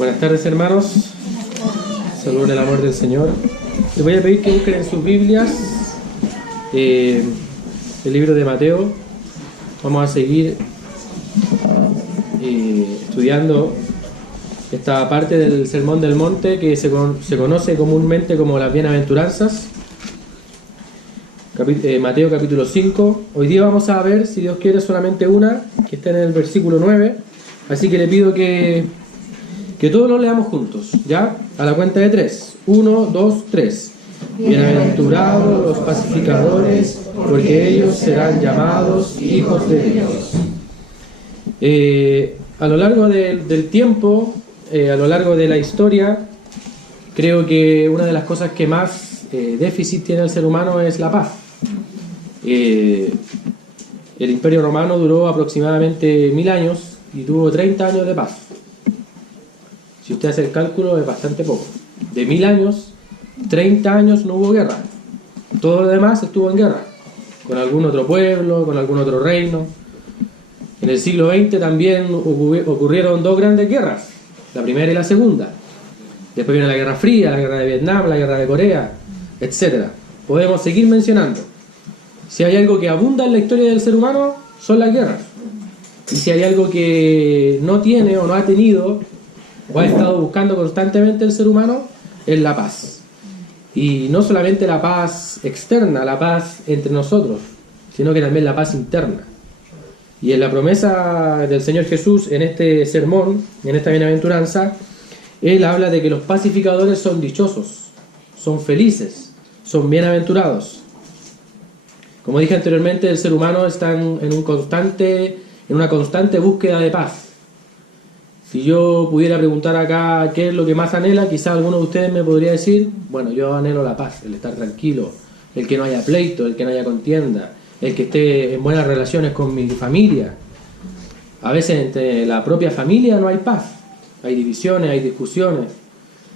Buenas tardes, hermanos. Saludos en el amor del Señor. Les voy a pedir que busquen en sus Biblias el libro de Mateo. Vamos a seguir estudiando esta parte del Sermón del Monte que se conoce comúnmente como las Bienaventuranzas. Mateo capítulo 5. Hoy día vamos a ver, si Dios quiere, solamente una, que está en el versículo 9. Así que le pido que todos lo leamos juntos, ¿ya? A la cuenta de 3. 1, 2, 3. Bienaventurados los pacificadores, porque ellos serán llamados hijos de Dios. A lo largo del tiempo, a lo largo de la historia, creo que una de las cosas que más déficit tiene el ser humano es la paz. El Imperio Romano duró aproximadamente 1000 años y tuvo 30 años de paz. Si usted hace el cálculo, es bastante poco. De 1000 años, 30 años no hubo guerra. Todo lo demás estuvo en guerra, con algún otro pueblo, con algún otro reino. En el siglo XX también ocurrieron dos grandes guerras, la primera y la segunda. Después viene la Guerra Fría, la Guerra de Vietnam, la Guerra de Corea, etc. Podemos seguir mencionando. Si hay algo que abunda en la historia del ser humano, son las guerras. Y si hay algo que no tiene o no ha tenido o ha estado buscando constantemente el ser humano, es la paz. Y no solamente la paz externa, la paz entre nosotros, sino que también la paz interna. Y en la promesa del Señor Jesús, en este sermón, en esta bienaventuranza, Él habla de que los pacificadores son dichosos, son felices, son bienaventurados. Como dije anteriormente, el ser humano está en una constante búsqueda de paz. Si yo pudiera preguntar acá qué es lo que más anhela, quizás alguno de ustedes me podría decir, bueno, yo anhelo la paz, el estar tranquilo, el que no haya pleito, el que no haya contienda, el que esté en buenas relaciones con mi familia. A veces entre la propia familia no hay paz, hay divisiones, hay discusiones,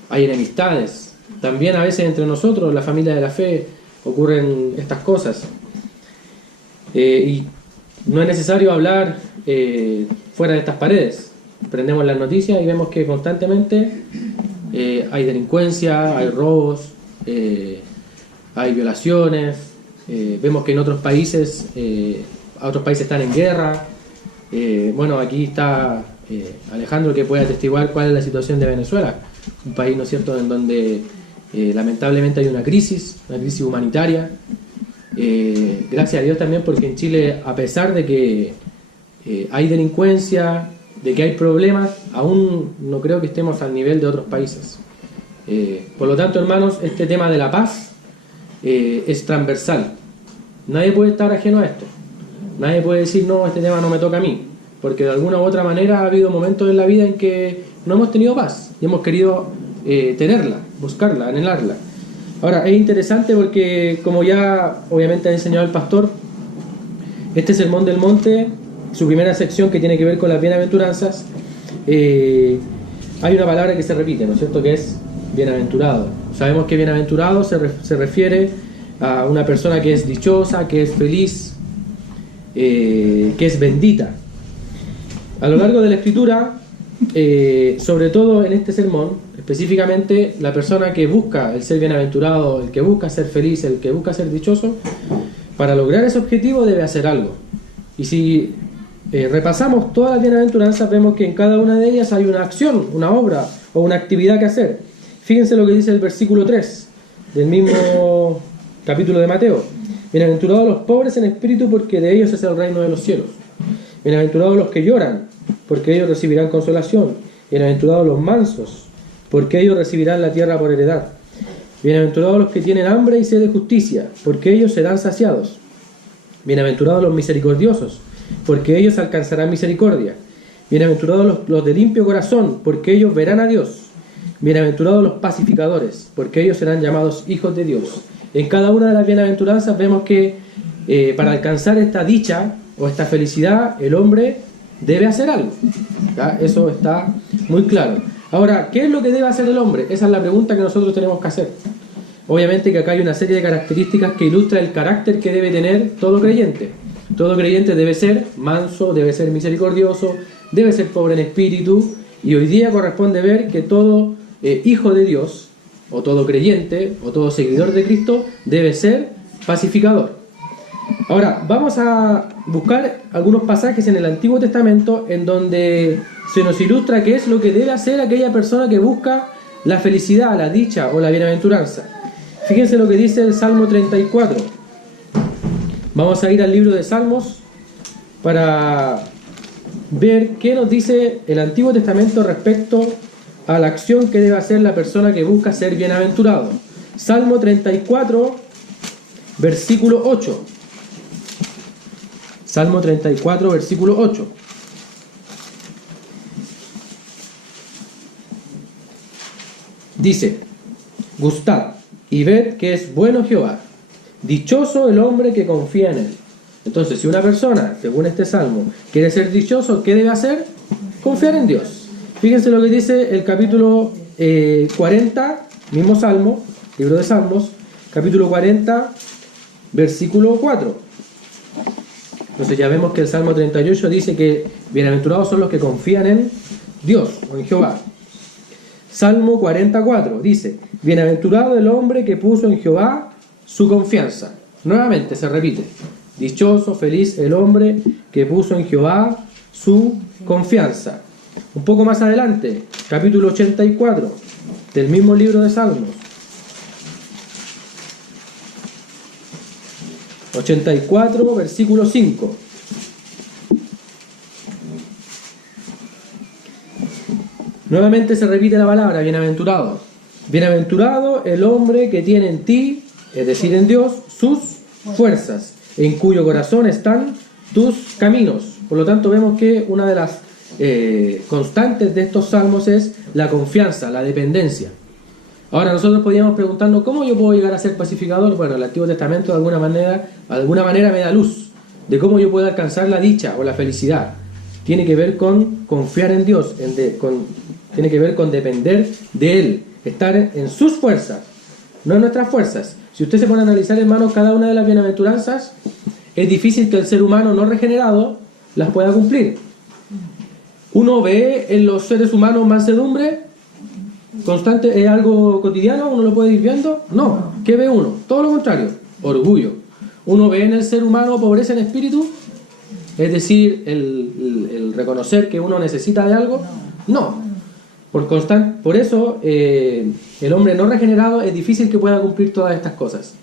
hay enemistades. También a veces entre nosotros, la familia de la fe, ocurren estas cosas. Y no es necesario hablar fuera de estas paredes. Prendemos las noticias y vemos que constantemente hay delincuencia, hay robos, hay violaciones. Vemos que en otros países están en guerra. Bueno, aquí está Alejandro, que puede atestiguar cuál es la situación de Venezuela, un país, ¿no es cierto?, en donde lamentablemente hay una crisis humanitaria. Gracias a Dios también, porque en Chile, a pesar de que hay delincuencia, de que hay problemas, aún no creo que estemos al nivel de otros países. Por lo tanto, hermanos, este tema de la paz es transversal. Nadie puede estar ajeno a esto. Nadie puede decir, no, este tema no me toca a mí, porque de alguna u otra manera ha habido momentos en la vida en que no hemos tenido paz y hemos querido tenerla, buscarla, anhelarla. Ahora, es interesante porque, como ya obviamente ha enseñado el pastor, este Sermón del Monte, su primera sección, que tiene que ver con las bienaventuranzas, hay una palabra que se repite, ¿no es cierto?, que es bienaventurado. Sabemos que bienaventurado se refiere a una persona que es dichosa, que es feliz, que es bendita. A lo largo de la Escritura, sobre todo en este sermón, específicamente la persona que busca el ser bienaventurado, el que busca ser feliz, el que busca ser dichoso, para lograr ese objetivo debe hacer algo. Y si repasamos todas las bienaventuranzas, vemos que en cada una de ellas hay una acción, una obra o una actividad que hacer. Fíjense lo que dice el versículo 3 del mismo capítulo de Mateo. Bienaventurados los pobres en espíritu, porque de ellos es el reino de los cielos. Bienaventurados los que lloran, porque ellos recibirán consolación. Bienaventurados los mansos, porque ellos recibirán la tierra por heredad. Bienaventurados los que tienen hambre y sed de justicia, porque ellos serán saciados. Bienaventurados los misericordiosos, porque ellos alcanzarán misericordia. Bienaventurados los de limpio corazón, porque ellos verán a Dios. Bienaventurados los pacificadores, porque ellos serán llamados hijos de Dios. En cada una de las bienaventuranzas vemos que para alcanzar esta dicha o esta felicidad, el hombre debe hacer algo. ¿Ya? Eso está muy claro. Ahora, ¿qué es lo que debe hacer el hombre? Esa es la pregunta que nosotros tenemos que hacer. Obviamente que acá hay una serie de características que ilustra el carácter que debe tener todo creyente. Todo creyente debe ser manso, debe ser misericordioso, debe ser pobre en espíritu Y hoy día corresponde ver que todo hijo de Dios, o todo creyente, o todo seguidor de Cristo, debe ser pacificador. Ahora, vamos a buscar algunos pasajes en el Antiguo Testamento en donde se nos ilustra qué es lo que debe hacer aquella persona que busca la felicidad, la dicha o la bienaventuranza. Fíjense lo que dice el Salmo 34. Vamos a ir al libro de Salmos para ver qué nos dice el Antiguo Testamento respecto a la acción que debe hacer la persona que busca ser bienaventurado. Salmo 34, versículo 8. Salmo 34, versículo 8. Dice: gustad y ved que es bueno Jehová, dichoso el hombre que confía en él. Entonces, si una persona, según este salmo, quiere ser dichoso, ¿qué debe hacer? Confiar en Dios. Fíjense lo que dice el capítulo 40, mismo salmo, libro de Salmos, capítulo 40, versículo 4. Entonces ya vemos que el Salmo 38 dice que bienaventurados son los que confían en Dios o en Jehová. Salmo 44 dice: bienaventurado el hombre que puso en Jehová su confianza. Nuevamente se repite: dichoso, feliz el hombre que puso en Jehová su confianza. Un poco más adelante, capítulo 84 del mismo libro de Salmos. 84, versículo 5. Nuevamente se repite la palabra bienaventurado. Bienaventurado el hombre que tiene en ti, es decir, en Dios, sus fuerzas, en cuyo corazón están tus caminos. Por lo tanto, vemos que una de las constantes de estos salmos es la confianza, la dependencia. Ahora nosotros podríamos preguntarnos, ¿cómo yo puedo llegar a ser pacificador? Bueno, el Antiguo Testamento de alguna manera me da luz de cómo yo puedo alcanzar la dicha o la felicidad. Tiene que ver con confiar en Dios, tiene que ver con depender de Él, estar en sus fuerzas, no en nuestras fuerzas. Si usted se pone a analizar, hermanos, cada una de las bienaventuranzas, es difícil que el ser humano no regenerado las pueda cumplir. Uno ve en los seres humanos mansedumbre constante, es algo cotidiano, uno lo puede ir viendo. No, ¿qué ve uno? Todo lo contrario, orgullo. Uno ve en el ser humano pobreza en espíritu, es decir, el reconocer que uno necesita de algo. No, por eso el hombre no regenerado es difícil que pueda cumplir todas estas cosas.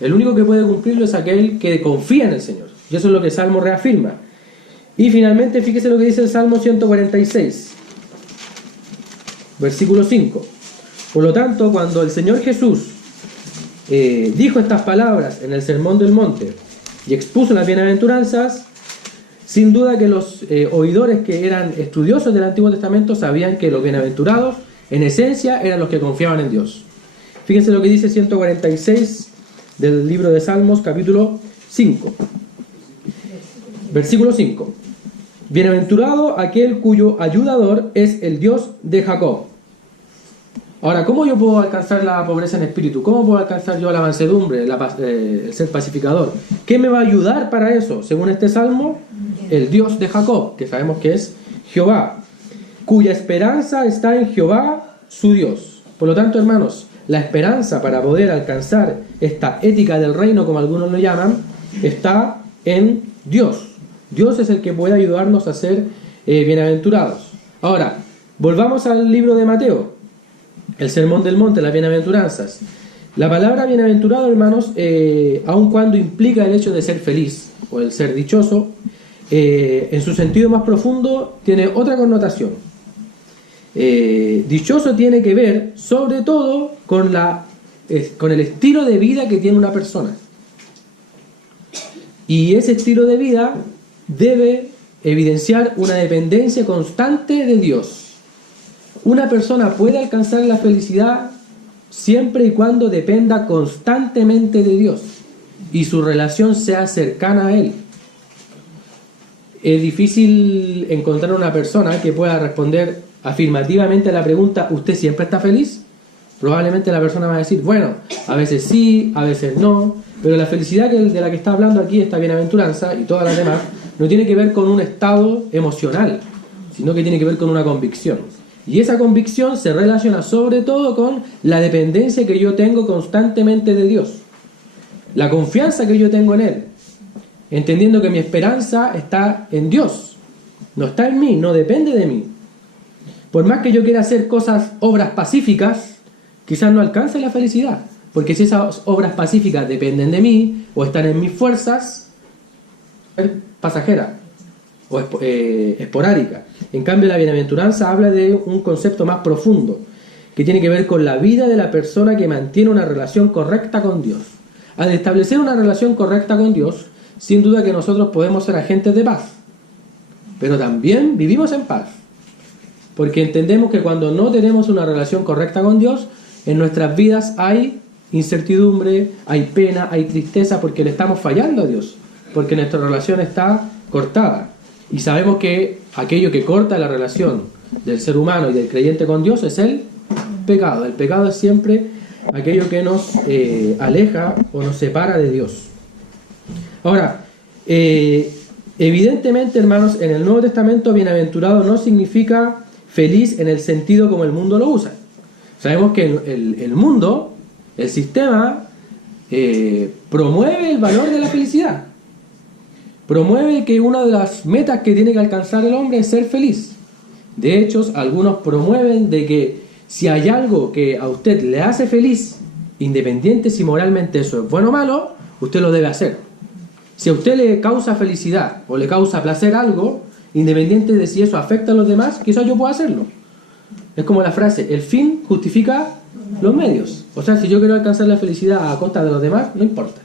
El único que puede cumplirlo es aquel que confía en el Señor, y eso es lo que el Salmo reafirma. Y finalmente, fíjese lo que dice el Salmo 146, versículo 5. Por lo tanto, cuando el Señor Jesús dijo estas palabras en el Sermón del Monte y expuso las bienaventuranzas, sin duda que los oidores que eran estudiosos del Antiguo Testamento sabían que los bienaventurados, en esencia, eran los que confiaban en Dios. Fíjense lo que dice 146 del libro de Salmos, capítulo 5. Versículo 5. Bienaventurado aquel cuyo ayudador es el Dios de Jacob. Ahora, ¿cómo yo puedo alcanzar la pobreza en espíritu? ¿Cómo puedo alcanzar yo la mansedumbre, el ser pacificador? ¿Qué me va a ayudar para eso? Según este salmo, el Dios de Jacob, que sabemos que es Jehová, cuya esperanza está en Jehová, su Dios. Por lo tanto, hermanos, la esperanza para poder alcanzar esta ética del reino, como algunos lo llaman, está en Dios. Dios es el que puede ayudarnos a ser bienaventurados. Ahora, volvamos al libro de Mateo, el Sermón del Monte, las bienaventuranzas. La palabra bienaventurado, hermanos, aun cuando implica el hecho de ser feliz o el ser dichoso, en su sentido más profundo tiene otra connotación. Dichoso tiene que ver sobre todo con el estilo de vida que tiene una persona. Y ese estilo de vida debe evidenciar una dependencia constante de Dios. Una persona puede alcanzar la felicidad siempre y cuando dependa constantemente de Dios y su relación sea cercana a Él. Es difícil encontrar una persona que pueda responder afirmativamente a la pregunta ¿usted siempre está feliz? Probablemente la persona va a decir, bueno, a veces sí, a veces no, pero la felicidad de la que está hablando aquí, esta bienaventuranza y todas las demás, no tiene que ver con un estado emocional, sino que tiene que ver con una convicción. Y esa convicción se relaciona sobre todo con la dependencia que yo tengo constantemente de Dios, la confianza que yo tengo en Él, entendiendo que mi esperanza está en Dios, no está en mí, no depende de mí. Por más que yo quiera hacer obras pacíficas, quizás no alcance la felicidad, porque si esas obras pacíficas dependen de mí o están en mis fuerzas, es pasajera o esporádica. En cambio, la bienaventuranza habla de un concepto más profundo, que tiene que ver con la vida de la persona que mantiene una relación correcta con Dios. Al establecer una relación correcta con Dios, sin duda que nosotros podemos ser agentes de paz, pero también vivimos en paz, porque entendemos que cuando no tenemos una relación correcta con Dios, en nuestras vidas hay incertidumbre, hay pena, hay tristeza, porque le estamos fallando a Dios, porque nuestra relación está cortada. Y sabemos que aquello que corta la relación del ser humano y del creyente con Dios es el pecado. El pecado es siempre aquello que nos aleja o nos separa de Dios. Ahora, evidentemente, hermanos, en el Nuevo Testamento bienaventurado no significa feliz en el sentido como el mundo lo usa. Sabemos que el mundo, el sistema, promueve el valor de la felicidad. Promueve que una de las metas que tiene que alcanzar el hombre es ser feliz. De hecho, algunos promueven de que si hay algo que a usted le hace feliz, independiente si moralmente eso es bueno o malo, usted lo debe hacer. Si a usted le causa felicidad o le causa placer algo, independiente de si eso afecta a los demás, quizás yo pueda hacerlo. Es como la frase, el fin justifica los medios. O sea, si yo quiero alcanzar la felicidad a costa de los demás, no importa.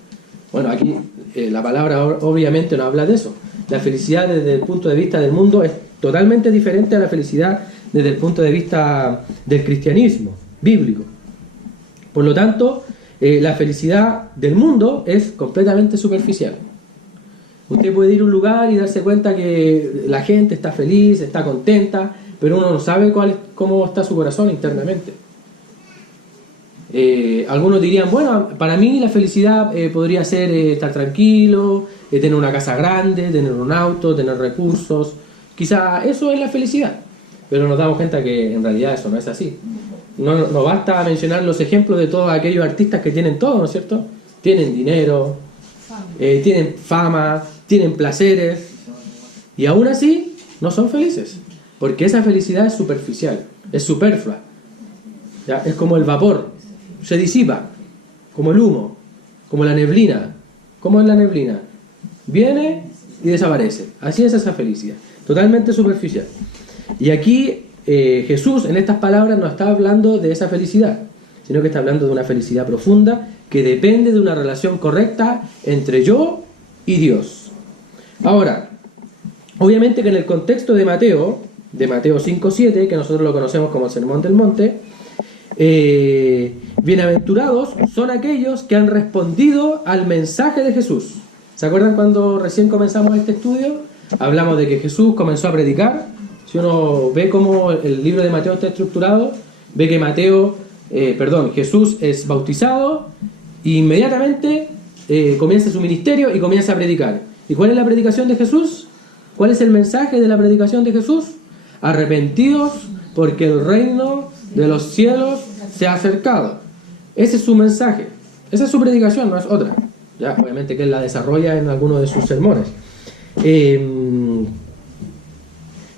Bueno, aquí la palabra obviamente no habla de eso. La felicidad desde el punto de vista del mundo es totalmente diferente a la felicidad desde el punto de vista del cristianismo bíblico. Por lo tanto, la felicidad del mundo es completamente superficial. Usted puede ir a un lugar y darse cuenta que la gente está feliz, está contenta, pero uno no sabe cómo está su corazón internamente. Algunos dirían, bueno, para mí la felicidad podría ser estar tranquilo, tener una casa grande, tener un auto, tener recursos. Quizá eso es la felicidad, pero nos damos cuenta que en realidad eso no es así. No basta mencionar los ejemplos de todos aquellos artistas que tienen todo, ¿no es cierto? Tienen dinero, tienen fama, tienen placeres, y aún así no son felices, porque esa felicidad es superficial, es superflua, ¿ya? Es como el vapor, se disipa, como el humo, como la neblina. ¿Cómo es la neblina? Viene y desaparece. Así es esa felicidad, totalmente superficial. Y aquí Jesús en estas palabras no está hablando de esa felicidad, sino que está hablando de una felicidad profunda que depende de una relación correcta entre yo y Dios. Ahora, obviamente que en el contexto de Mateo 5:7, que nosotros lo conocemos como el Sermón del Monte, bienaventurados son aquellos que han respondido al mensaje de Jesús. ¿Se acuerdan cuando recién comenzamos este estudio? Hablamos de que Jesús comenzó a predicar. Si uno ve cómo el libro de Mateo está estructurado, ve que Jesús es bautizado e inmediatamente comienza su ministerio y comienza a predicar. ¿Y cuál es la predicación de Jesús? ¿Cuál es el mensaje de la predicación de Jesús? Arrepentidos porque el reino de los cielos se ha acercado. Ese es su mensaje. Esa es su predicación, no es otra. Ya, obviamente que él la desarrolla en alguno de sus sermones.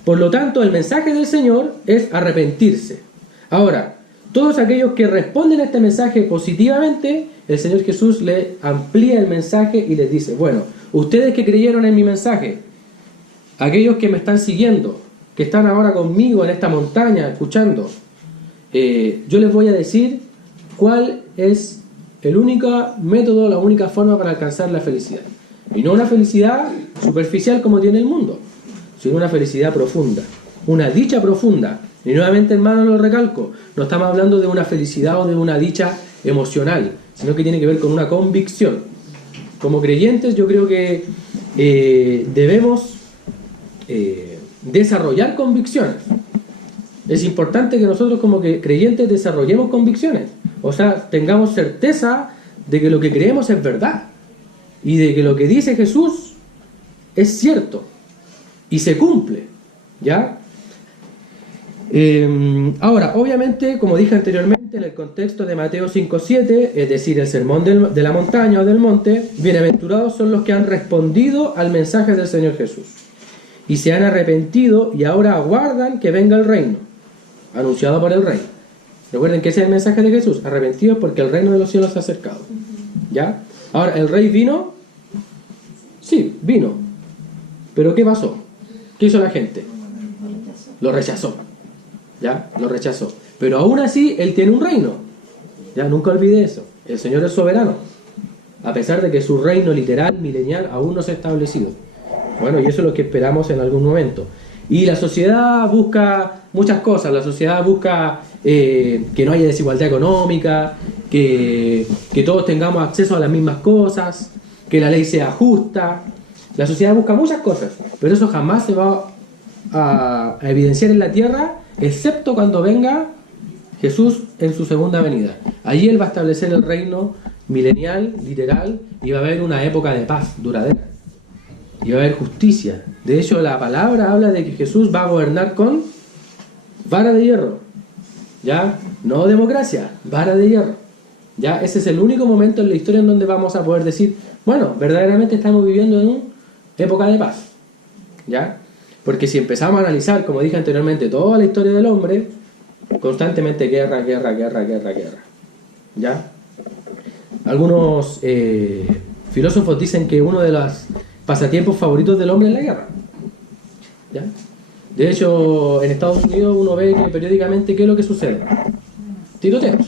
Por lo tanto, el mensaje del Señor es arrepentirse. Ahora, todos aquellos que responden a este mensaje positivamente, el Señor Jesús le amplía el mensaje y les dice, bueno, ustedes que creyeron en mi mensaje, aquellos que me están siguiendo, que están ahora conmigo en esta montaña, escuchando, yo les voy a decir cuál es el único método, la única forma para alcanzar la felicidad. Y no una felicidad superficial como tiene el mundo, sino una felicidad profunda, una dicha profunda. Y nuevamente, hermano, lo recalco, no estamos hablando de una felicidad o de una dicha emocional, sino que tiene que ver con una convicción. Como creyentes, yo creo que debemos desarrollar convicciones. Es importante que nosotros como que creyentes desarrollemos convicciones. O sea, tengamos certeza de que lo que creemos es verdad. Y de que lo que dice Jesús es cierto. Y se cumple. ¿Ya? Ahora, obviamente, como dije anteriormente, en el contexto de Mateo 5:7, es decir, el sermón de la montaña o del monte, bienaventurados son los que han respondido al mensaje del Señor Jesús y se han arrepentido y ahora aguardan que venga el reino, anunciado por el Rey. Recuerden que ese es el mensaje de Jesús, arrepentidos porque el reino de los cielos se ha acercado. ¿Ya? Ahora, ¿el Rey vino? Sí, vino. ¿Pero qué pasó? ¿Qué hizo la gente? Lo rechazó. ¿Ya? Lo rechazó. Pero aún así, Él tiene un reino. Ya, nunca olvide eso. El Señor es soberano. A pesar de que su reino literal, milenial, aún no se ha establecido. Bueno, y eso es lo que esperamos en algún momento. Y la sociedad busca muchas cosas. La sociedad busca que no haya desigualdad económica, que todos tengamos acceso a las mismas cosas, que la ley sea justa. La sociedad busca muchas cosas, pero eso jamás se va a evidenciar en la tierra, excepto cuando venga Jesús en su segunda venida. Allí Él va a establecer el reino milenial, literal, y va a haber una época de paz duradera. Y va a haber justicia. De hecho, la palabra habla de que Jesús va a gobernar con vara de hierro. ¿Ya? No democracia, vara de hierro. ¿Ya? Ese es el único momento en la historia en donde vamos a poder decir, bueno, verdaderamente estamos viviendo en una época de paz. ¿Ya? Porque si empezamos a analizar, como dije anteriormente, toda la historia del hombre, constantemente guerra, guerra, guerra, guerra, guerra. ¿Ya? Algunos filósofos dicen que uno de los pasatiempos favoritos del hombre es la guerra. ¿Ya? De hecho, en Estados Unidos uno ve que periódicamente ¿qué es lo que sucede? Tiroteos.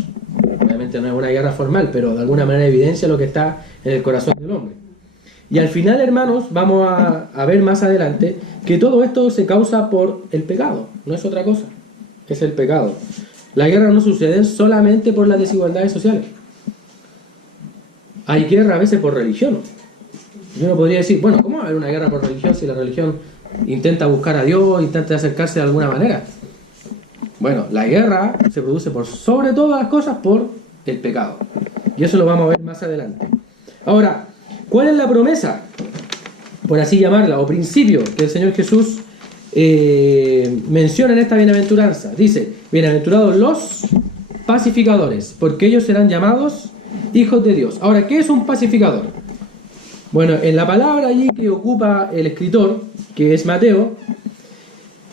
Obviamente no es una guerra formal, pero de alguna manera evidencia lo que está en el corazón del hombre. Y al final, hermanos, vamos a ver más adelante que todo esto se causa por el pecado, no es otra cosa, es el pecado. Las guerras no suceden solamente por las desigualdades sociales. Hay guerra a veces por religión. Yo no podría decir, bueno, ¿cómo va a haber una guerra por religión si la religión intenta buscar a Dios, intenta acercarse de alguna manera? Bueno, la guerra se produce por sobre todas las cosas por el pecado. Y eso lo vamos a ver más adelante. Ahora, ¿cuál es la promesa, por así llamarla, o principio que el Señor Jesús menciona en esta bienaventuranza? Dice, bienaventurados los pacificadores, porque ellos serán llamados hijos de Dios. Ahora, ¿qué es un pacificador? Bueno, en la palabra allí que ocupa el escritor, que es Mateo,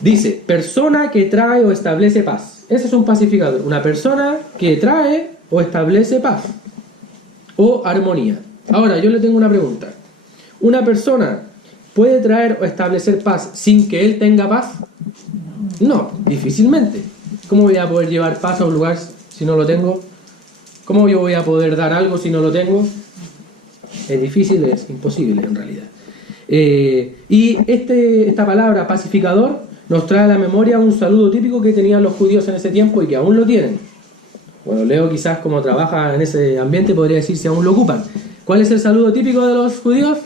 dice, persona que trae o establece paz. Ese es un pacificador, una persona que trae o establece paz o armonía. Ahora, yo le tengo una pregunta. ¿Una persona puede traer o establecer paz sin que él tenga paz? No, difícilmente. ¿Cómo voy a poder llevar paz a un lugar si no lo tengo? ¿Cómo yo voy a poder dar algo si no lo tengo? Es difícil, es imposible en realidad. Y esta palabra pacificador nos trae a la memoria un saludo típico que tenían los judíos en ese tiempo y que aún lo tienen. Bueno, Leo quizás como trabaja en ese ambiente podría decir si aún lo ocupan. ¿Cuál es el saludo típico de los judíos?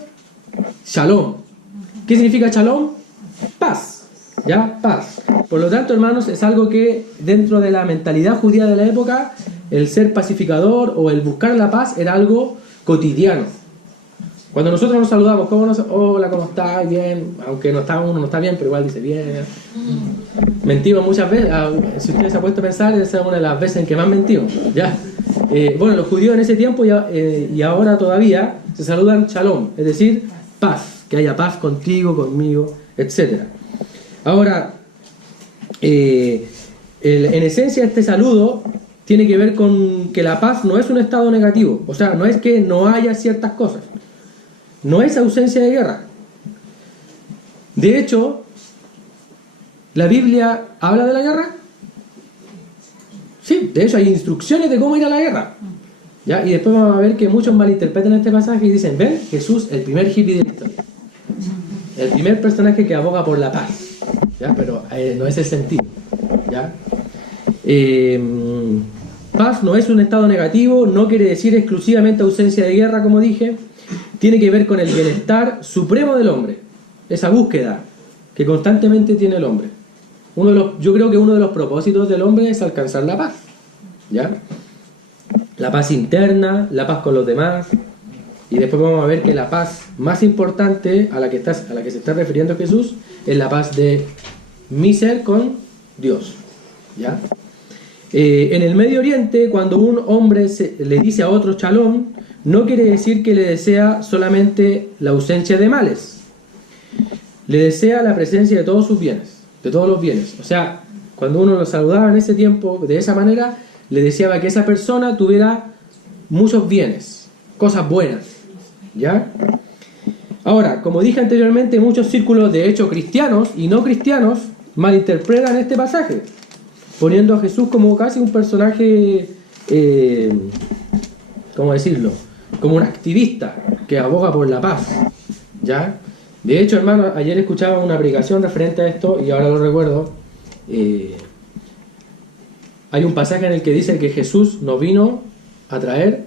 Shalom. ¿Qué significa shalom? Paz. ¿Ya? Paz. Por lo tanto, hermanos, es algo que dentro de la mentalidad judía de la época, el ser pacificador o el buscar la paz era algo cotidiano. Cuando nosotros nos saludamos, hola, ¿cómo estás? Bien, aunque uno no está bien, pero igual dice bien. Mentimos muchas veces, si usted se ha puesto a pensar, esa es una de las veces en que más mentimos, ¿ya? Bueno, los judíos en ese tiempo y ahora todavía se saludan shalom, es decir, paz, que haya paz contigo, conmigo, etc. Ahora, en esencia este saludo tiene que ver con que la paz no es un estado negativo, o sea, no es que no haya ciertas cosas, no es ausencia de guerra. De hecho, ¿la Biblia habla de la guerra? Sí, de hecho hay instrucciones de cómo ir a la guerra. ¿Ya? Y después vamos a ver que muchos malinterpretan este pasaje y dicen, ven, Jesús, el primer hippie de la historia. El primer personaje que aboga por la paz. ¿Ya? Pero no es el sentido. ¿Ya? Paz no es un estado negativo, no quiere decir exclusivamente ausencia de guerra, como dije. Tiene que ver con el bienestar supremo del hombre. Esa búsqueda que constantemente tiene el hombre. Yo creo que uno de los propósitos del hombre es alcanzar la paz. ¿Ya? La paz interna, la paz con los demás. Y después vamos a ver que la paz más importante a la que se está refiriendo Jesús es la paz de mi ser con Dios. ¿ya? En el Medio Oriente, cuando un hombre le dice a otro shalom, no quiere decir que le desea solamente la ausencia de males. Le desea la presencia de todos sus bienes, de todos los bienes. O sea, cuando uno lo saludaba en ese tiempo, de esa manera, le deseaba que esa persona tuviera muchos bienes, cosas buenas, ¿ya? Ahora, como dije anteriormente, muchos círculos, de hecho cristianos y no cristianos, malinterpretan este pasaje, poniendo a Jesús como casi un personaje, ¿cómo decirlo? Como un activista que aboga por la paz, ¿ya? De hecho, hermano, ayer escuchaba una predicación referente a esto y ahora lo recuerdo. Hay un pasaje en el que dice que Jesús no vino a traer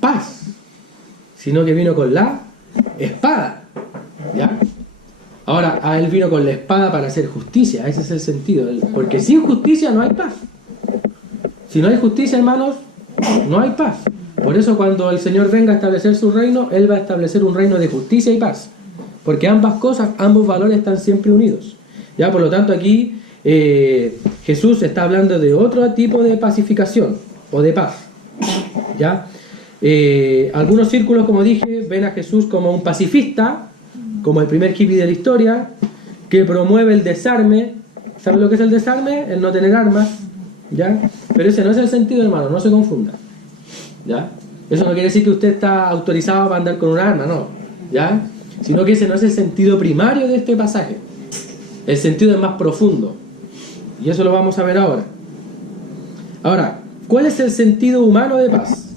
paz, sino que vino con la espada, ¿ya? Ahora, a él vino con la espada para hacer justicia, ese es el sentido, porque sin justicia no hay paz. Si no hay justicia, hermanos, no hay paz. Por eso cuando el Señor venga a establecer su reino, Él va a establecer un reino de justicia y paz, porque ambas cosas, ambos valores están siempre unidos, ¿ya? Por lo tanto, aquí Jesús está hablando de otro tipo de pacificación o de paz, ¿ya? Algunos círculos, como dije, ven a Jesús como un pacifista, como el primer hippie de la historia, que promueve el desarme. ¿Saben lo que es el desarme? El no tener armas, ¿ya? Pero ese no es el sentido, hermano, no se confunda, ¿ya? Eso no quiere decir que usted está autorizado para andar con un arma, no, ¿ya? Sino que ese no es el sentido primario de este pasaje. El sentido es más profundo, y eso lo vamos a ver ahora. Ahora, ¿cuál es el sentido humano de paz?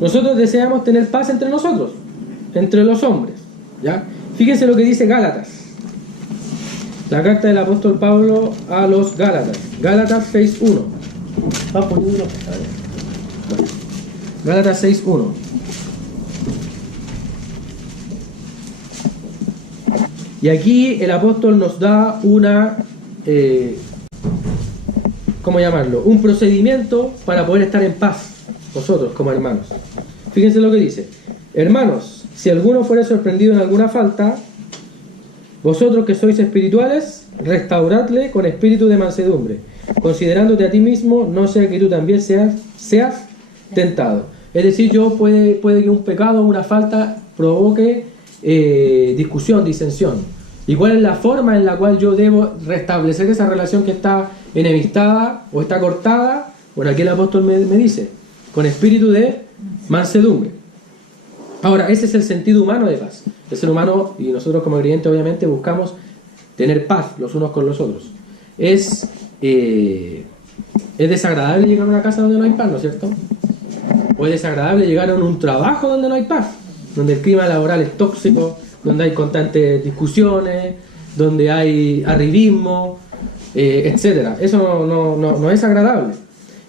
Nosotros deseamos tener paz entre nosotros, entre los hombres, ¿ya? Fíjense lo que dice Gálatas, la carta del apóstol Pablo a los Gálatas, Gálatas 6.1. Gálatas 6.1. Y aquí el apóstol nos da una, ¿cómo llamarlo? Un procedimiento para poder estar en paz nosotros como hermanos. Fíjense lo que dice: hermanos, si alguno fuera sorprendido en alguna falta, vosotros que sois espirituales, restauradle con espíritu de mansedumbre, considerándote a ti mismo, no sea que tú también seas tentado. Es decir, puede que un pecado o una falta provoque discusión, disensión. ¿Y cuál es la forma en la cual yo debo restablecer esa relación que está enemistada o está cortada? Bueno, aquí el apóstol me dice, con espíritu de mansedumbre. Ahora, ese es el sentido humano de paz. El ser humano, y nosotros como creyentes obviamente, buscamos tener paz los unos con los otros. Es desagradable llegar a una casa donde no hay paz, ¿no es cierto? O es desagradable llegar a un trabajo donde no hay paz, donde el clima laboral es tóxico, donde hay constantes discusiones, donde hay arribismo, etc. Eso no es agradable.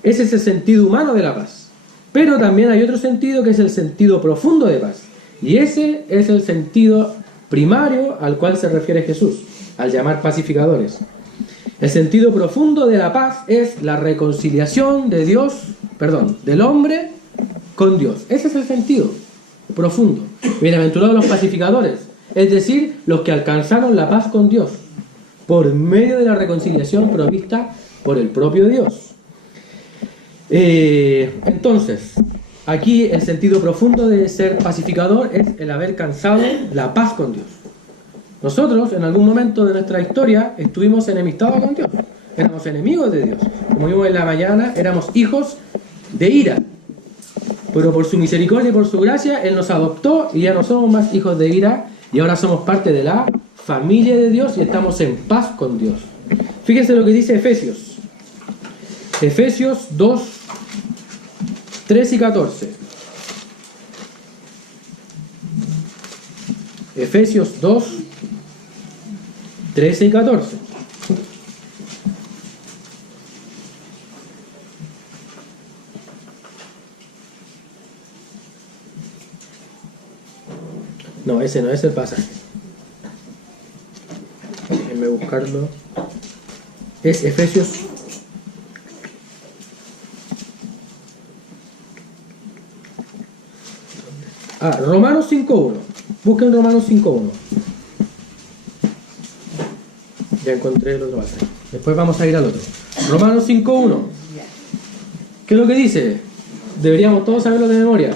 Ese es el sentido humano de la paz. Pero también hay otro sentido que es el sentido profundo de paz. Y ese es el sentido primario al cual se refiere Jesús, al llamar pacificadores. El sentido profundo de la paz es la reconciliación del hombre con Dios. Ese es el sentido profundo. Bienaventurados los pacificadores, es decir, los que alcanzaron la paz con Dios por medio de la reconciliación provista por el propio Dios. Entonces, aquí el sentido profundo de ser pacificador es el haber alcanzado la paz con Dios. Nosotros, en algún momento de nuestra historia, estuvimos enemistados con Dios. Éramos enemigos de Dios. Como vimos en la mañana, éramos hijos de ira. Pero por su misericordia y por su gracia, Él nos adoptó y ya no somos más hijos de ira. Y ahora somos parte de la familia de Dios y estamos en paz con Dios. Fíjense lo que dice Efesios. Efesios 2, 13 y 14. Efesios 2, 13 y 14. No, ese no es el pasaje. Déjenme buscarlo. Es Efesios. Romanos 5.1. Busquen Romanos 5.1. Ya encontré el otro pasaje. Después vamos a ir al otro. Romanos 5.1. ¿Qué es lo que dice? Deberíamos todos saberlo de memoria.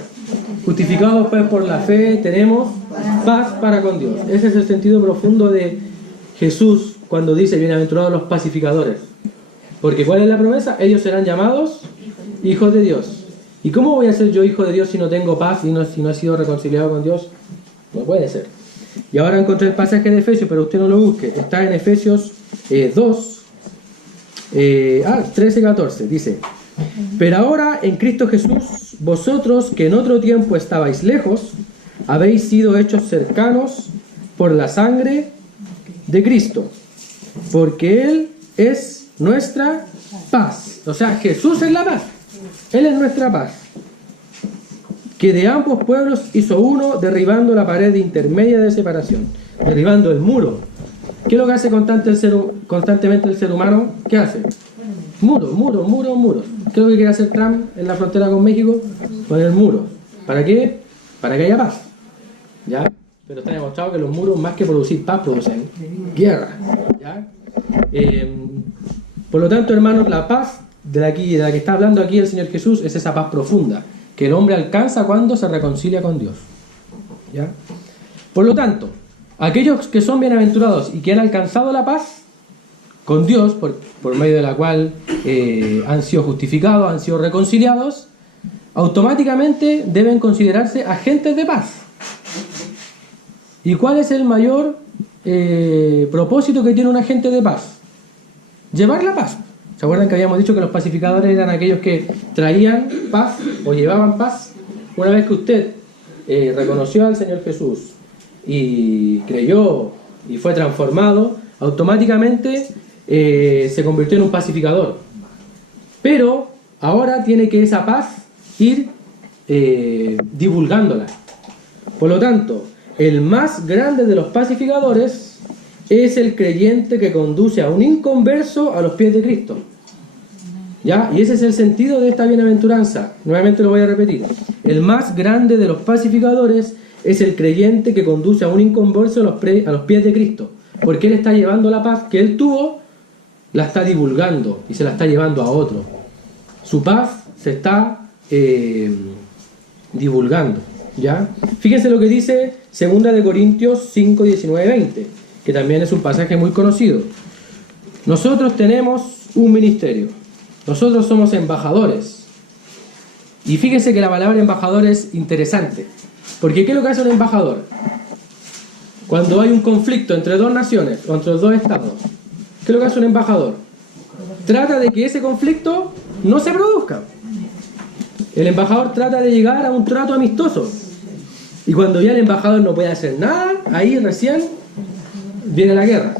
Justificados pues por la fe, tenemos paz para con Dios. Ese es el sentido profundo de Jesús cuando dice, bienaventurados los pacificadores. Porque ¿cuál es la promesa? Ellos serán llamados hijos de Dios. ¿Y cómo voy a ser yo hijo de Dios si no tengo paz y si no he sido reconciliado con Dios? No puede ser. Y ahora encontré el pasaje de Efesios, pero usted no lo busque. Está en Efesios 2, 13-14. Dice, pero ahora en Cristo Jesús, vosotros que en otro tiempo estabais lejos, habéis sido hechos cercanos por la sangre de Cristo, porque Él es nuestra paz. O sea, Jesús es la paz. Él es nuestra paz. Que de ambos pueblos hizo uno, derribando la pared intermedia de separación, derribando el muro. ¿Qué es lo que hace constantemente el ser humano? ¿Qué hace? Muros. ¿Qué es lo que quiere hacer Trump en la frontera con México? Poner muros. ¿Para qué? Para que haya paz. ¿Ya? Pero está demostrado que los muros, más que producir paz, producen guerra. ¿Ya? Por lo tanto, hermanos, la paz de la que está hablando aquí el Señor Jesús es esa paz profunda que el hombre alcanza cuando se reconcilia con Dios. ¿Ya? Por lo tanto, aquellos que son bienaventurados y que han alcanzado la paz con Dios, por medio de la cual han sido justificados, han sido reconciliados, automáticamente deben considerarse agentes de paz. ¿Y cuál es el mayor propósito que tiene un agente de paz? Llevar la paz. ¿Se acuerdan que habíamos dicho que los pacificadores eran aquellos que traían paz o llevaban paz? Una vez que usted reconoció al Señor Jesús y creyó y fue transformado, automáticamente se convirtió en un pacificador. Pero ahora tiene que esa paz ir divulgándola. Por lo tanto, el más grande de los pacificadores es el creyente que conduce a un inconverso a los pies de Cristo. ¿Ya? Y ese es el sentido de esta bienaventuranza. Nuevamente lo voy a repetir. El más grande de los pacificadores es el creyente que conduce a un inconverso a los pies de Cristo. Porque Él está llevando la paz que Él tuvo, la está divulgando y se la está llevando a otro. Su paz se está divulgando. ¿Ya? Fíjense lo que dice 2 de Corintios 5, 19, 20, que también es un pasaje muy conocido. Nosotros tenemos un ministerio. Nosotros somos embajadores. Y fíjense que la palabra embajador es interesante. Porque ¿qué es lo que hace un embajador? Cuando hay un conflicto entre dos naciones o entre dos estados, ¿qué es lo que hace un embajador? Trata de que ese conflicto no se produzca. El embajador trata de llegar a un trato amistoso. Y cuando ya el embajador no puede hacer nada, ahí recién viene la guerra.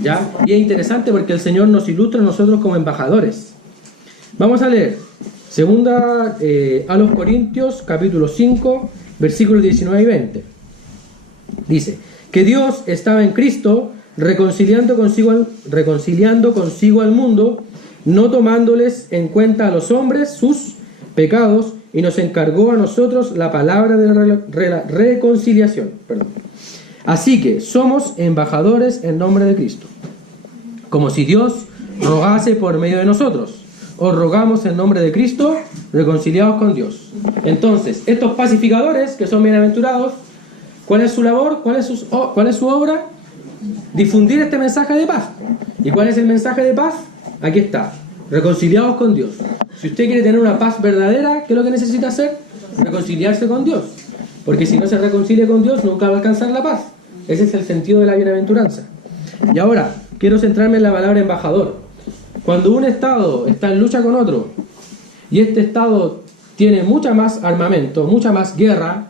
¿Ya? Y es interesante porque el Señor nos ilustra a nosotros como embajadores. Vamos a leer segunda a los Corintios, capítulo 5, versículos 19 y 20. Dice, que Dios estaba en Cristo reconciliando consigo al mundo, no tomándoles en cuenta a los hombres sus pecados, y nos encargó a nosotros la palabra de la reconciliación. Así que somos embajadores en nombre de Cristo, como si Dios rogase por medio de nosotros. Os rogamos en nombre de Cristo, reconciliados con Dios. Entonces, estos pacificadores que son bienaventurados, ¿cuál es su labor? ¿Cuál es su obra? Difundir este mensaje de paz. ¿Y cuál es el mensaje de paz? Aquí está, reconciliados con Dios. Si usted quiere tener una paz verdadera, ¿qué es lo que necesita hacer? Reconciliarse con Dios. Porque si no se reconcilia con Dios, nunca va a alcanzar la paz. Ese es el sentido de la bienaventuranza. Y ahora, quiero centrarme en la palabra embajador. Cuando un Estado está en lucha con otro, y este Estado tiene mucha más armamento, mucha más guerra,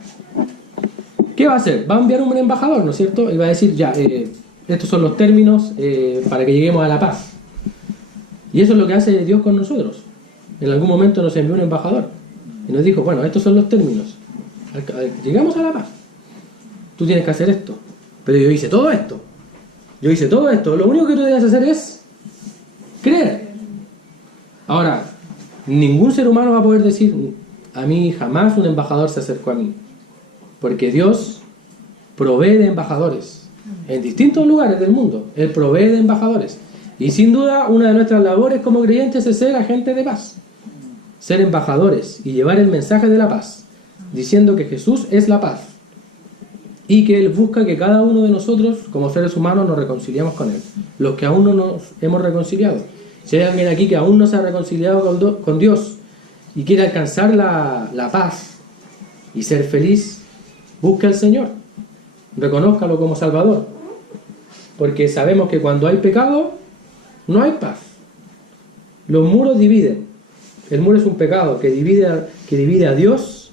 ¿qué va a hacer? Va a enviar un embajador, ¿no es cierto? Y va a decir, ya, estos son los términos para que lleguemos a la paz. Y eso es lo que hace Dios con nosotros. En algún momento nos envió un embajador y nos dijo, bueno, estos son los términos. Llegamos a la paz. Tú tienes que hacer esto. Pero yo hice todo esto. Lo único que tú debes hacer es creer. Ahora, ningún ser humano va a poder decir, a mí jamás un embajador se acercó a mí. Porque Dios provee de embajadores en distintos lugares del mundo. Él provee de embajadores. Y sin duda, una de nuestras labores como creyentes es ser agentes de paz, ser embajadores y llevar el mensaje de la paz, diciendo que Jesús es la paz y que Él busca que cada uno de nosotros, como seres humanos, nos reconciliemos con Él, los que aún no nos hemos reconciliado. Si hay alguien aquí que aún no se ha reconciliado con Dios y quiere alcanzar la paz y ser feliz, busque al Señor, reconózcalo como Salvador, porque sabemos que cuando hay pecado no hay paz. Los muros dividen. El muro es un pecado que divide a Dios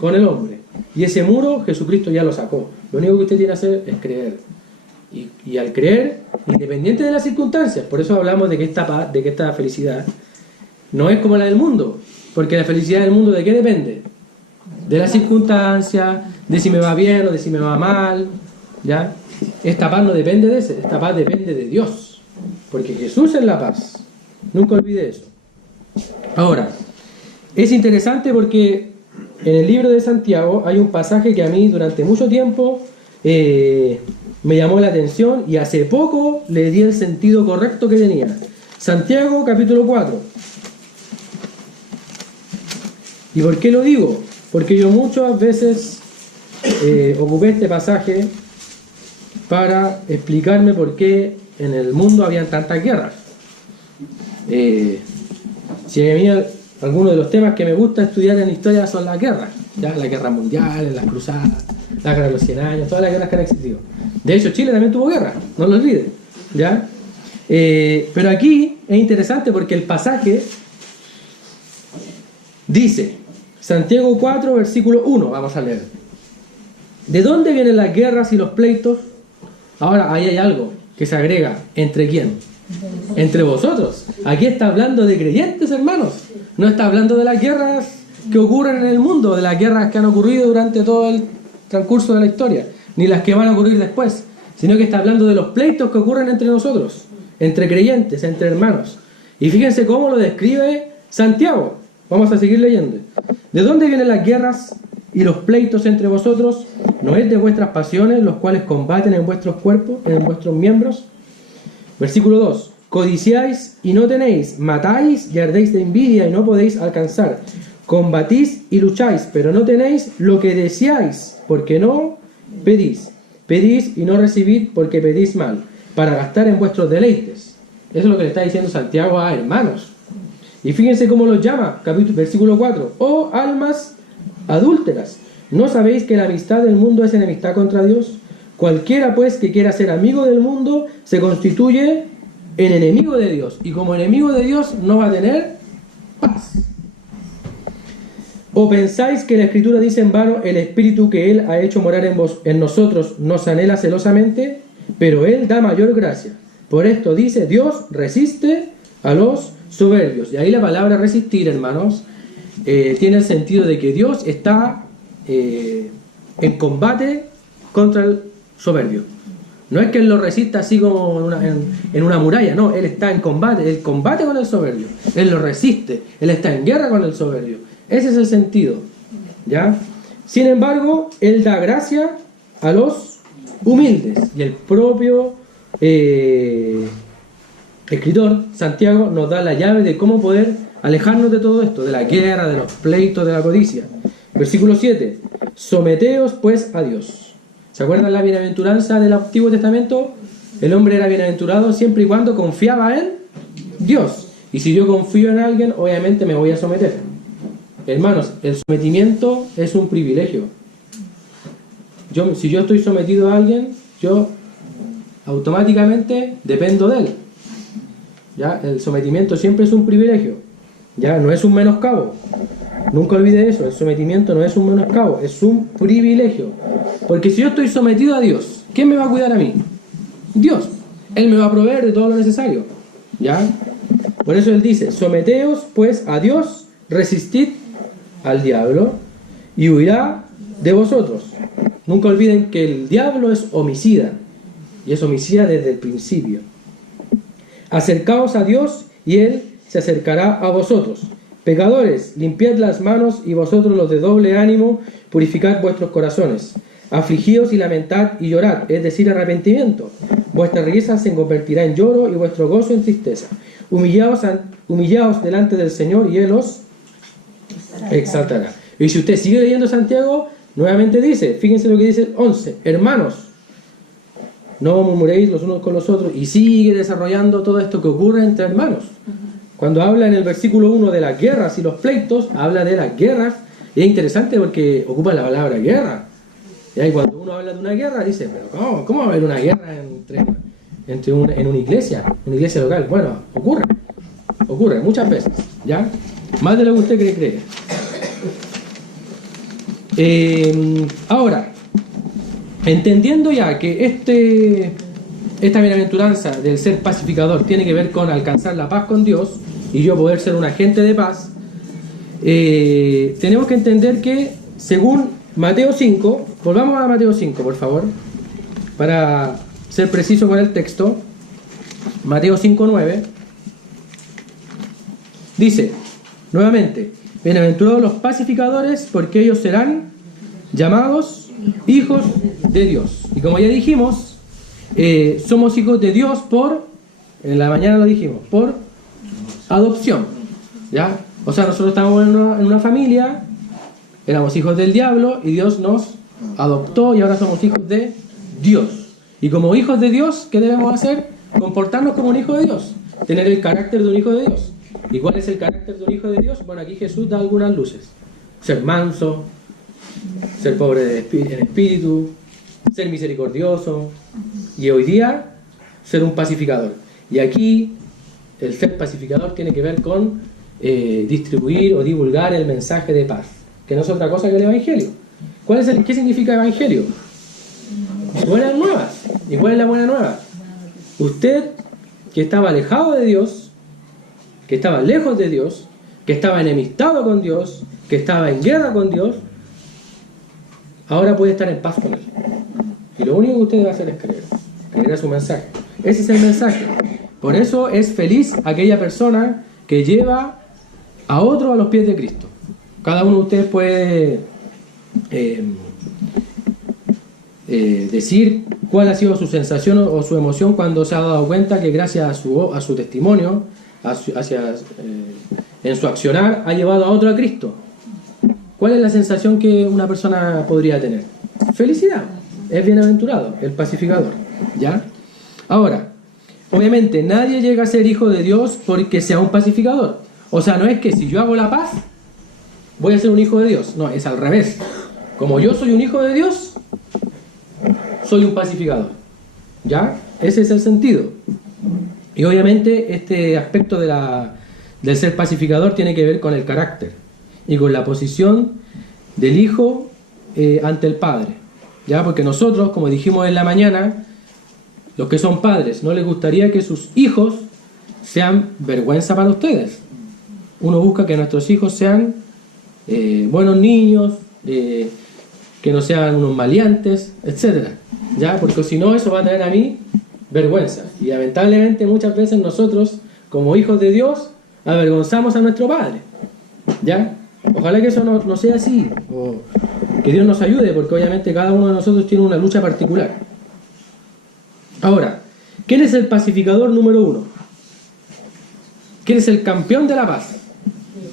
con el hombre, y ese muro Jesucristo ya lo sacó. Lo único que usted tiene que hacer es creer, y al creer, independiente de las circunstancias. Por eso hablamos de que esta paz, de que esta felicidad no es como la del mundo, porque la felicidad del mundo, ¿de qué depende? De las circunstancias, de si me va bien o de si me va mal, ¿ya? Esta paz no depende de eso, esta paz depende de Dios, porque Jesús es la paz. Nunca olvide eso. Ahora, es interesante porque en el libro de Santiago hay un pasaje que a mí durante mucho tiempo me llamó la atención, y hace poco le di el sentido correcto que tenía. Santiago capítulo 4. ¿Y por qué lo digo? Porque yo muchas veces ocupé este pasaje para explicarme por qué en el mundo habían tantas guerras. Si a mí algunos de los temas que me gusta estudiar en historia son las guerras, ¿ya? Las guerras mundiales, las cruzadas, la guerra de los 100 años, todas las guerras que han existido. De hecho, Chile también tuvo guerra, no lo olviden, ¿ya? Pero aquí es interesante porque el pasaje dice, Santiago 4, versículo 1, vamos a leer. ¿De dónde vienen las guerras y los pleitos? Ahora, ahí hay algo que se agrega. ¿Entre quién? Entre vosotros. Aquí está hablando de creyentes, hermanos. No está hablando de las guerras que ocurren en el mundo, de las guerras que han ocurrido durante todo el transcurso de la historia, ni las que van a ocurrir después, sino que está hablando de los pleitos que ocurren entre nosotros, entre creyentes, entre hermanos. Y fíjense cómo lo describe Santiago. Vamos a seguir leyendo. ¿De dónde vienen las guerras y los pleitos entre vosotros? ¿No es de vuestras pasiones, los cuales combaten en vuestros cuerpos, en vuestros miembros? Versículo 2. Codiciáis y no tenéis, matáis y ardéis de envidia y no podéis alcanzar. Combatís y lucháis, pero no tenéis lo que deseáis, porque no pedís. Pedís y no recibid, porque pedís mal, para gastar en vuestros deleites. Eso es lo que le está diciendo Santiago a hermanos. Y fíjense cómo los llama, versículo 4. Oh almas adúlteras, ¿no sabéis que la amistad del mundo es enemistad contra Dios? Cualquiera pues que quiera ser amigo del mundo se constituye en enemigo de Dios, y como enemigo de Dios no va a tener paz. ¿O pensáis que la Escritura dice en vano, el Espíritu que Él ha hecho morar en nosotros nos anhela celosamente? Pero Él da mayor gracia. Por esto dice, Dios resiste a los soberbios. Y ahí la palabra resistir, hermanos, tiene el sentido de que Dios está en combate contra el soberbio. No es que Él lo resista así como en una muralla, no, Él está en combate, Él combate con el soberbio, Él lo resiste, Él está en guerra con el soberbio. Ese es el sentido, ¿ya? Sin embargo, Él da gracia a los humildes, y el propio escritor, Santiago, nos da la llave de cómo poder alejarnos de todo esto, de la guerra, de los pleitos, de la codicia. Versículo 7. Someteos pues a Dios. ¿Se acuerdan la bienaventuranza del Antiguo Testamento? El hombre era bienaventurado siempre y cuando confiaba en Dios. Y si yo confío en alguien, obviamente me voy a someter. Hermanos, el sometimiento es un privilegio. Si yo estoy sometido a alguien, yo automáticamente dependo de él. ¿Ya? El sometimiento siempre es un privilegio. ¿Ya? No es un menoscabo. Nunca olvide eso, el sometimiento no es un menoscabo, es un privilegio. Porque si yo estoy sometido a Dios, ¿quién me va a cuidar a mí? Dios. Él me va a proveer de todo lo necesario. ¿Ya? Por eso Él dice, someteos pues a Dios, resistid al diablo y huirá de vosotros. Nunca olviden que el diablo es homicida, y es homicida desde el principio. Acercaos a Dios y Él se acercará a vosotros. Pecadores, limpiad las manos, y vosotros los de doble ánimo, purificad vuestros corazones. Afligíos y lamentad y llorad, es decir, arrepentimiento. vuestra risa se convertirá en lloro y vuestro gozo en tristeza. Humillaos delante del Señor y Él os exaltará. Y si usted sigue leyendo Santiago, nuevamente dice, fíjense lo que dice el 11, hermanos, no murmuréis los unos con los otros, y sigue desarrollando todo esto que ocurre entre hermanos. Cuando habla en el versículo 1 de las guerras y los pleitos, habla de las guerras, y es interesante porque ocupa la palabra guerra. Y cuando uno habla de una guerra, dice, pero ¿cómo va a haber una guerra en una iglesia local? Bueno, ocurre muchas veces, ¿ya? Más de lo que usted cree. Ahora, entendiendo ya que esta bienaventuranza del ser pacificador tiene que ver con alcanzar la paz con Dios y yo poder ser un agente de paz, tenemos que entender que según Mateo 5, volvamos a Mateo 5 por favor, para ser preciso con el texto. Mateo 5:9 dice nuevamente, bienaventurados los pacificadores, porque ellos serán llamados hijos de Dios. Y como ya dijimos, somos hijos de Dios en la mañana lo dijimos, por adopción, ¿ya? O sea, nosotros estamos en una familia, éramos hijos del diablo y Dios nos adoptó y ahora somos hijos de Dios. Y como hijos de Dios, ¿qué debemos hacer? Comportarnos como un hijo de Dios, tener el carácter de un hijo de Dios. ¿Y cuál es el carácter de un hijo de Dios? Bueno, aquí Jesús da algunas luces. Ser manso, ser pobre en espíritu, ser misericordioso, y hoy día ser un pacificador. Y aquí el ser pacificador tiene que ver con distribuir o divulgar el mensaje de paz, que no es otra cosa que el Evangelio. ¿Qué significa Evangelio? Buenas nuevas. ¿Y cuál es la buena nueva? Usted, que estaba alejado de Dios, que estaba lejos de Dios, que estaba enemistado con Dios, que estaba en guerra con Dios, ahora puede estar en paz con Él. Y lo único que usted debe hacer es creer a su mensaje. Ese es el mensaje. Por eso es feliz aquella persona que lleva a otro a los pies de Cristo. Cada uno de ustedes puede decir cuál ha sido su sensación o su emoción cuando se ha dado cuenta que gracias a su testimonio, en su accionar, ha llevado a otro a Cristo. ¿Cuál es la sensación que una persona podría tener? Felicidad. Es bienaventurado, el pacificador, ¿ya? Ahora, obviamente nadie llega a ser hijo de Dios porque sea un pacificador. O sea, no es que si yo hago la paz voy a ser un hijo de Dios. No, es al revés. Como yo soy un hijo de Dios, soy un pacificador, ¿ya? Ese es el sentido. Y obviamente este aspecto del ser pacificador tiene que ver con el carácter y con la posición del hijo ante el padre, ¿ya? Porque nosotros, como dijimos en la mañana, los que son padres, no les gustaría que sus hijos sean vergüenza para ustedes. Uno busca que nuestros hijos sean buenos niños, que no sean unos maleantes, etcétera, ¿ya? Porque si no, eso va a traer a mí vergüenza. Y lamentablemente muchas veces nosotros, como hijos de Dios, avergonzamos a nuestro Padre, ¿ya? Ojalá que eso no sea así, o que Dios nos ayude, porque obviamente cada uno de nosotros tiene una lucha particular. Ahora, ¿quién es el pacificador número 1? ¿Quién es el campeón de la paz?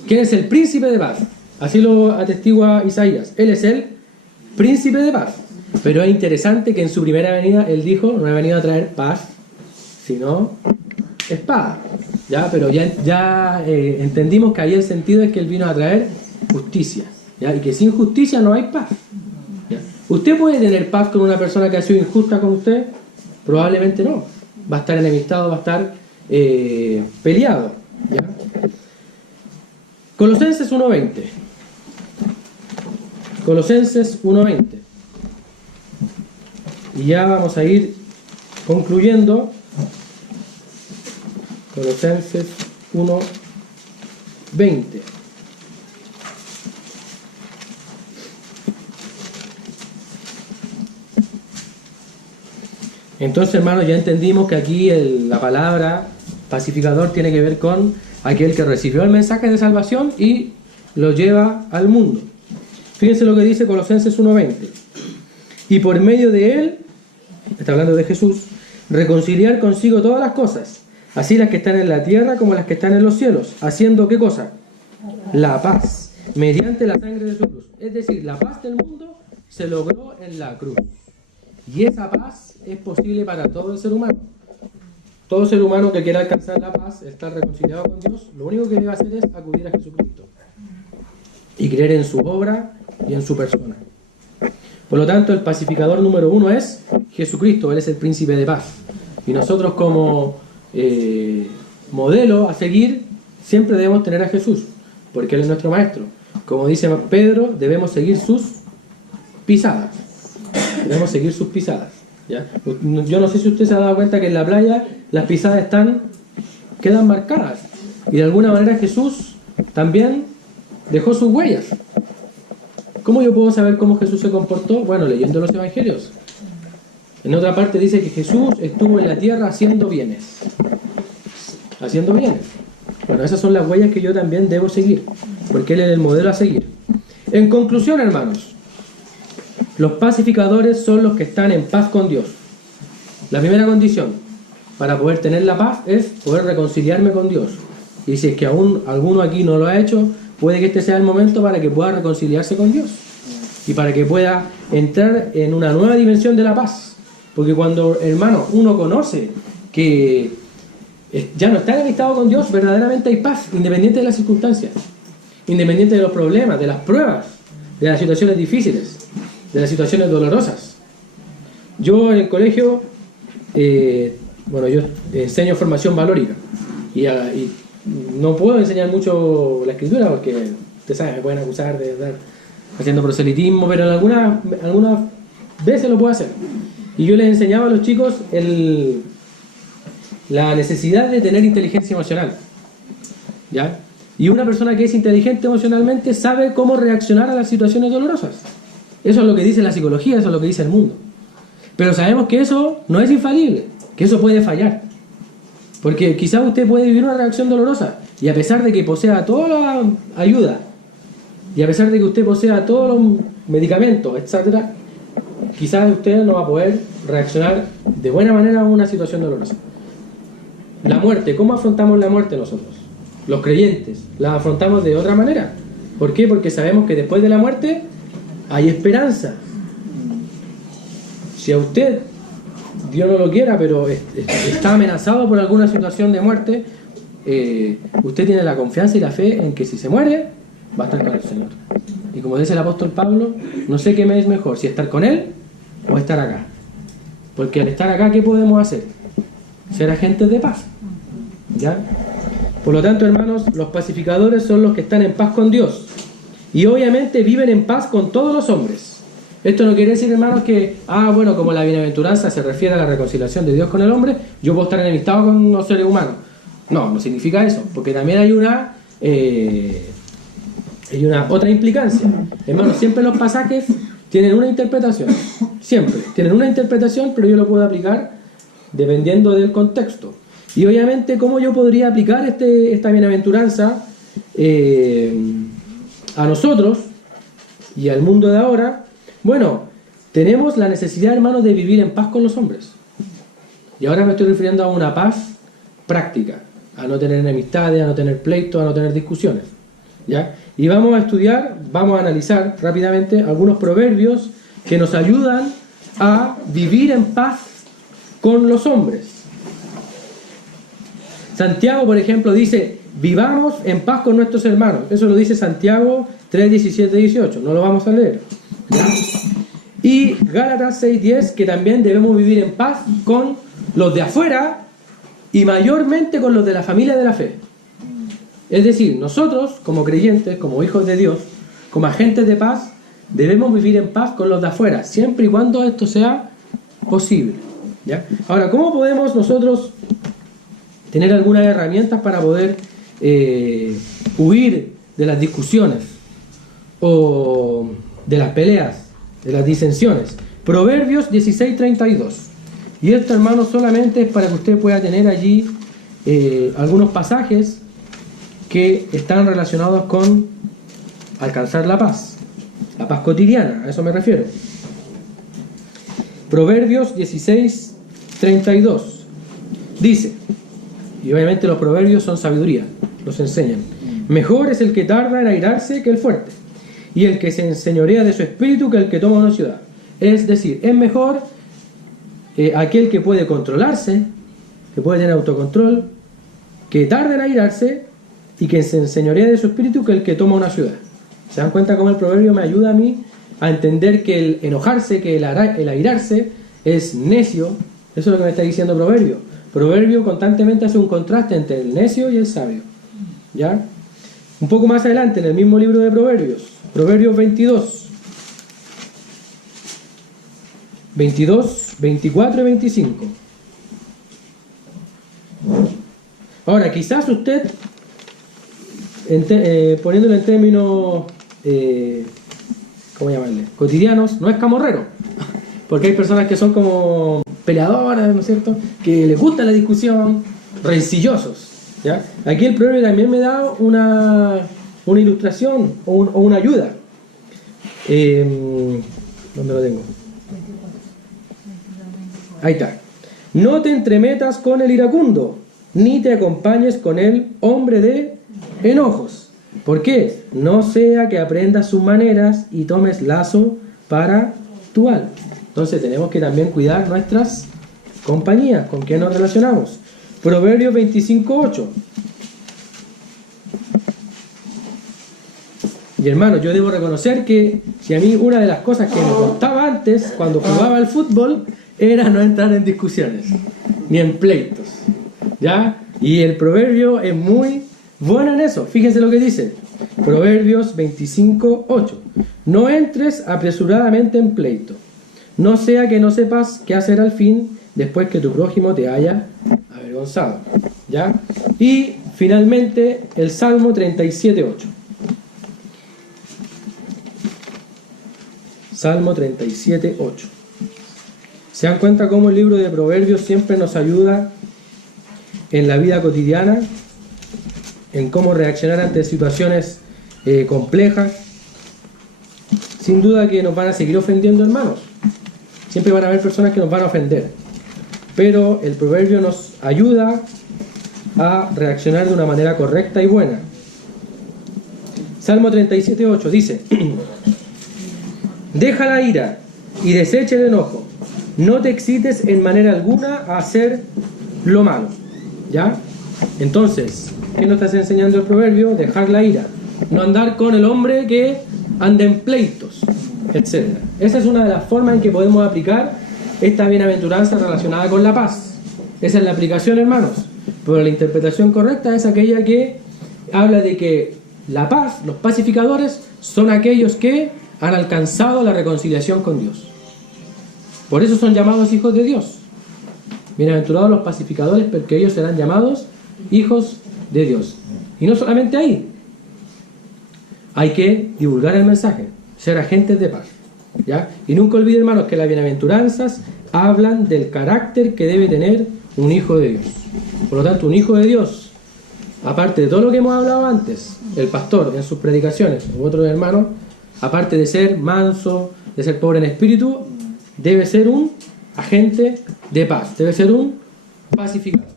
¿Quién es el príncipe de paz? Así lo atestigua Isaías. Él es el príncipe de paz. Pero es interesante que en su primera venida él dijo, no ha venido a traer paz, sino espada, ¿ya? Pero ya entendimos que ahí el sentido es que él vino a traer justicia, ¿ya? Y que sin justicia no hay paz, ¿ya? ¿Usted puede tener paz con una persona que ha sido injusta con usted? Probablemente no. Va a estar enemistado, va a estar peleado, ¿ya? Colosenses 1:20. Colosenses 1:20. Y ya vamos a ir concluyendo. Colosenses 1:20. Entonces, hermanos, ya entendimos que aquí la palabra pacificador tiene que ver con aquel que recibió el mensaje de salvación y lo lleva al mundo. Fíjense lo que dice Colosenses 1:20. Y por medio de él, está hablando de Jesús, reconciliar consigo todas las cosas, así las que están en la tierra como las que están en los cielos, haciendo ¿qué cosa? La paz, mediante la sangre de su cruz. Es decir, la paz del mundo se logró en la cruz. Y esa paz es posible para todo el ser humano. Todo ser humano que quiera alcanzar la paz, estar reconciliado con Dios, lo único que debe hacer es acudir a Jesucristo y creer en su obra y en su persona. Por lo tanto, el pacificador número 1 es Jesucristo. Él es el príncipe de paz. Y nosotros como modelo a seguir siempre debemos tener a Jesús, porque Él es nuestro maestro. Como dice Pedro, debemos seguir sus pisadas. Debemos seguir sus pisadas, ¿ya? Yo no sé si usted se ha dado cuenta que en la playa las pisadas quedan marcadas. Y de alguna manera Jesús también dejó sus huellas. ¿Cómo yo puedo saber cómo Jesús se comportó? Bueno, leyendo los evangelios. En otra parte dice que Jesús estuvo en la tierra haciendo bienes. Haciendo bienes. Bueno, esas son las huellas que yo también debo seguir, porque Él es el modelo a seguir. En conclusión, hermanos, los pacificadores son los que están en paz con Dios. La primera condición para poder tener la paz es poder reconciliarme con Dios. Y si es que aún alguno aquí no lo ha hecho, puede que este sea el momento para que pueda reconciliarse con Dios y para que pueda entrar en una nueva dimensión de la paz. Porque cuando, hermano, uno conoce que ya no está enemistado con Dios, verdaderamente hay paz, independiente de las circunstancias, independiente de los problemas, de las pruebas, de las situaciones difíciles, de las situaciones dolorosas. Yo en el colegio, yo enseño formación valórica y no puedo enseñar mucho la escritura porque, ustedes saben, me pueden acusar de estar haciendo proselitismo, pero algunas veces lo puedo hacer. Y yo les enseñaba a los chicos la necesidad de tener inteligencia emocional, ¿ya? Y una persona que es inteligente emocionalmente sabe cómo reaccionar a las situaciones dolorosas. Eso es lo que dice la psicología, eso es lo que dice el mundo. Pero sabemos que eso no es infalible, que eso puede fallar. Porque quizás usted puede vivir una reacción dolorosa y a pesar de que posea toda la ayuda y a pesar de que usted posea todos los medicamentos, etcétera, quizás usted no va a poder reaccionar de buena manera a una situación dolorosa. La muerte, ¿cómo afrontamos la muerte nosotros? Los creyentes, la afrontamos de otra manera. ¿Por qué? Porque sabemos que después de la muerte hay esperanza. Si a usted, Dios no lo quiera, pero está amenazado por alguna situación de muerte, usted tiene la confianza y la fe en que si se muere, va a estar con el Señor. Y como dice el apóstol Pablo, no sé qué me es mejor, si estar con Él o estar acá. Porque al estar acá, ¿qué podemos hacer? Ser agentes de paz, ¿ya? Por lo tanto, hermanos, los pacificadores son los que están en paz con Dios y obviamente viven en paz con todos los hombres. Esto no quiere decir, hermanos, que como la bienaventuranza se refiere a la reconciliación de Dios con el hombre, yo puedo estar enemistado con los seres humanos. No significa eso, porque también hay una otra implicancia. Hermanos, siempre los pasajes tienen una interpretación, siempre tienen una interpretación, pero yo lo puedo aplicar dependiendo del contexto. Y obviamente, ¿cómo yo podría aplicar esta bienaventuranza a nosotros y al mundo de ahora? Bueno, tenemos la necesidad, hermanos, de vivir en paz con los hombres. Y ahora me estoy refiriendo a una paz práctica, a no tener enemistades, a no tener pleitos, a no tener discusiones, ¿ya? Y vamos a estudiar, vamos a analizar rápidamente algunos proverbios que nos ayudan a vivir en paz con los hombres. Santiago, por ejemplo, dice: vivamos en paz con nuestros hermanos. Eso lo dice Santiago 3, 17, 18. No lo vamos a leer, ¿ya? Y Gálatas 6, 10, que también debemos vivir en paz con los de afuera y mayormente con los de la familia de la fe. Es decir, nosotros, como creyentes, como hijos de Dios, como agentes de paz, debemos vivir en paz con los de afuera, siempre y cuando esto sea posible, ¿ya? Ahora, ¿cómo podemos nosotros tener algunas herramientas para poder huir de las discusiones o de las peleas, de las disensiones? Proverbios 16:32. Y esto, hermanos, solamente es para que usted pueda tener allí algunos pasajes que están relacionados con alcanzar la paz cotidiana, a eso me refiero. Proverbios 16, 32. Dice, y obviamente los proverbios son sabiduría, nos enseñan. Mejor es el que tarda en airarse que el fuerte, y el que se enseñorea de su espíritu que el que toma una ciudad. Es decir, es mejor aquel que puede controlarse, que puede tener autocontrol, que tarda en airarse y que se enseñorea de su espíritu que el que toma una ciudad. ¿Se dan cuenta cómo el proverbio me ayuda a mí a entender que el enojarse, que el airarse es necio? Eso es lo que me está diciendo el proverbio. Proverbio constantemente hace un contraste entre el necio y el sabio. ¿Ya? Un poco más adelante, en el mismo libro de Proverbios, Proverbios 22, 24 y 25. Ahora, quizás usted, poniéndolo en términos, ¿cómo llamarle? Cotidianos, no es camorrero. Porque hay personas que son como peleadoras, ¿no es cierto? Que les gusta la discusión, rencillosos. ¿Ya? Aquí el proverbio también me da una ilustración o una ayuda. ¿Dónde lo tengo? Ahí está. No te entremetas con el iracundo, ni te acompañes con el hombre de enojos. ¿Por qué? No sea que aprendas sus maneras y tomes lazo para tu alma. Entonces tenemos que también cuidar nuestras compañías, con quien nos relacionamos. Proverbios 25:8. Y hermano, yo debo reconocer que si a mí una de las cosas que me costaba antes cuando jugaba al fútbol era no entrar en discusiones ni en pleitos, ¿ya? Y el proverbio es muy bueno en eso. Fíjense lo que dice Proverbios 25:8. No entres apresuradamente en pleito, no sea que no sepas qué hacer al fin después que tu prójimo te haya avergonzado, ¿ya? Y finalmente el Salmo 37:8. Salmo 37:8. ¿Se dan cuenta cómo el libro de Proverbios siempre nos ayuda en la vida cotidiana, en cómo reaccionar ante situaciones complejas? Sin duda que nos van a seguir ofendiendo, hermanos. Siempre van a haber personas que nos van a ofender. Pero el proverbio nos ayuda a reaccionar de una manera correcta y buena. Salmo 37:8 dice: deja la ira y desecha el enojo. No te excites en manera alguna a hacer lo malo. ¿Ya? Entonces, ¿qué nos está enseñando el proverbio? Dejar la ira. No andar con el hombre que anda en pleitos, etc. Esa es una de las formas en que podemos aplicar esta bienaventuranza relacionada con la paz. Esa es la aplicación, hermanos. Pero la interpretación correcta es aquella que habla de que la paz, los pacificadores, son aquellos que han alcanzado la reconciliación con Dios. Por eso son llamados hijos de Dios. Bienaventurados los pacificadores, porque ellos serán llamados hijos de Dios. Y no solamente ahí. Hay que divulgar el mensaje, ser agentes de paz. ¿Ya? Y nunca olviden, hermanos, que las bienaventuranzas hablan del carácter que debe tener un hijo de Dios. Por lo tanto, un hijo de Dios, aparte de todo lo que hemos hablado antes, el pastor en sus predicaciones, u otros hermanos, aparte de ser manso, de ser pobre en espíritu, debe ser un agente de paz, debe ser un pacificador.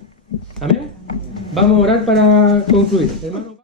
Amén. Vamos a orar para concluir, hermano.